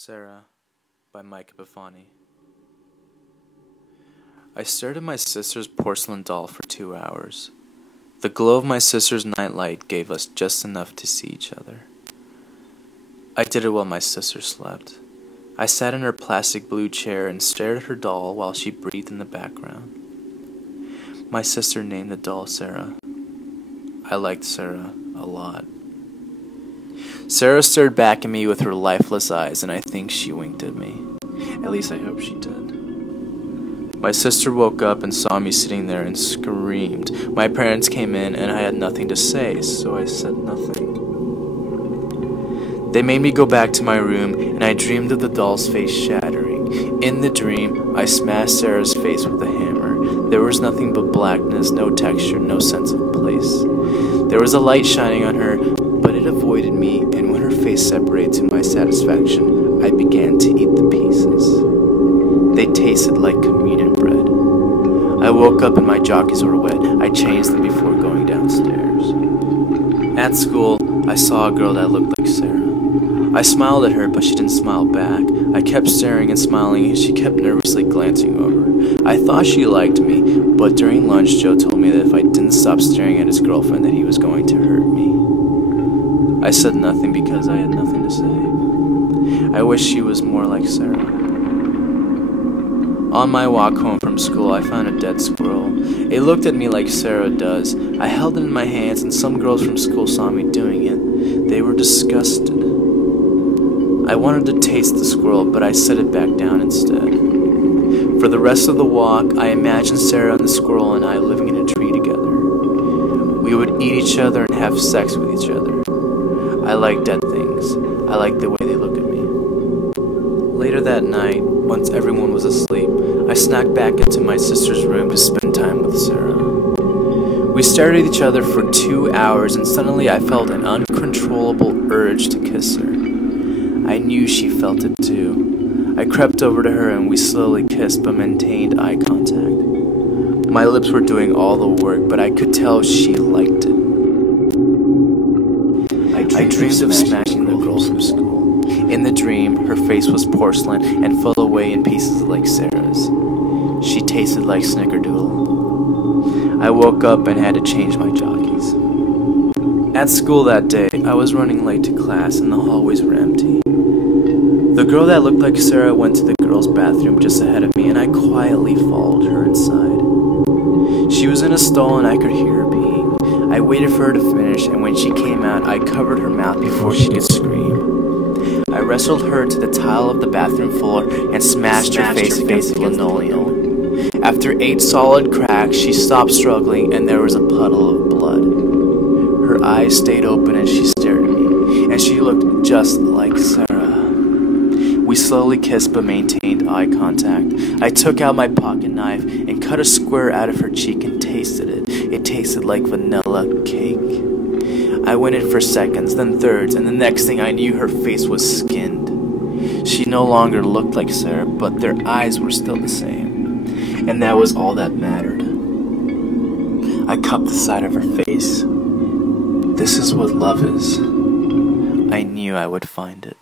Sarah by Mike Buffoni. I stared at my sister's porcelain doll for 2 hours. The glow of my sister's nightlight gave us just enough to see each other. I did it while my sister slept. I sat in her plastic blue chair and stared at her doll while she breathed in the background. My sister named the doll Sarah. I liked Sarah a lot. Sarah stared back at me with her lifeless eyes, and I think she winked at me. At least I hope she did. My sister woke up and saw me sitting there and screamed. My parents came in and I had nothing to say, so I said nothing. They made me go back to my room, and I dreamed of the doll's face shattering. In the dream, I smashed Sarah's face with a hammer. There was nothing but blackness, no texture, no sense of place. There was a light shining on her, but it avoided me, and when her face separated to my satisfaction, I began to eat the pieces. They tasted like communion bread. I woke up and my jockeys were wet. I changed them before going downstairs. At school, I saw a girl that looked like Sarah. I smiled at her, but she didn't smile back. I kept staring and smiling, and she kept nervously glancing over. I thought she liked me, but during lunch, Joe told me that if I didn't stop staring at his girlfriend, that he was going to hurt me. I said nothing because I had nothing to say. I wish she was more like Sarah. On my walk home from school, I found a dead squirrel. It looked at me like Sarah does. I held it in my hands, and some girls from school saw me doing it. They were disgusted. I wanted to taste the squirrel, but I set it back down instead. For the rest of the walk, I imagined Sarah and the squirrel and I living in a tree together. We would eat each other and have sex with each other. I like dead things. I like the way they look at me. Later that night, once everyone was asleep, I snuck back into my sister's room to spend time with Sarah. We stared at each other for 2 hours, and suddenly I felt an uncontrollable urge to kiss her. I knew she felt it too. I crept over to her and we slowly kissed but maintained eye contact. My lips were doing all the work, but I could tell she liked it. I dreamed of smashing the girl from school. In the dream, her face was porcelain and fell away in pieces like Sarah's. She tasted like snickerdoodle. I woke up and had to change my jockeys. At school that day, I was running late to class and the hallways were empty. The girl that looked like Sarah went to the girls' bathroom just ahead of me, and I quietly followed her inside. She was in a stall and I could hear her peeing. I waited for her to finish, and when she came out, I covered her mouth before she could scream. I wrestled her to the tile of the bathroom floor and smashed her face against the linoleum. After 8 solid cracks, she stopped struggling and there was a puddle of blood. Her eyes stayed open and she stared at me, and she looked just like Sarah. We slowly kissed but maintained eye contact. I took out my pocket knife and cut a square out of her cheek and tasted it. It tasted like vanilla cake. I went in for seconds, then thirds, and the next thing I knew, her face was skinned. She no longer looked like Sarah, but their eyes were still the same. And that was all that mattered. I cupped the side of her face. This is what love is. I knew I would find it.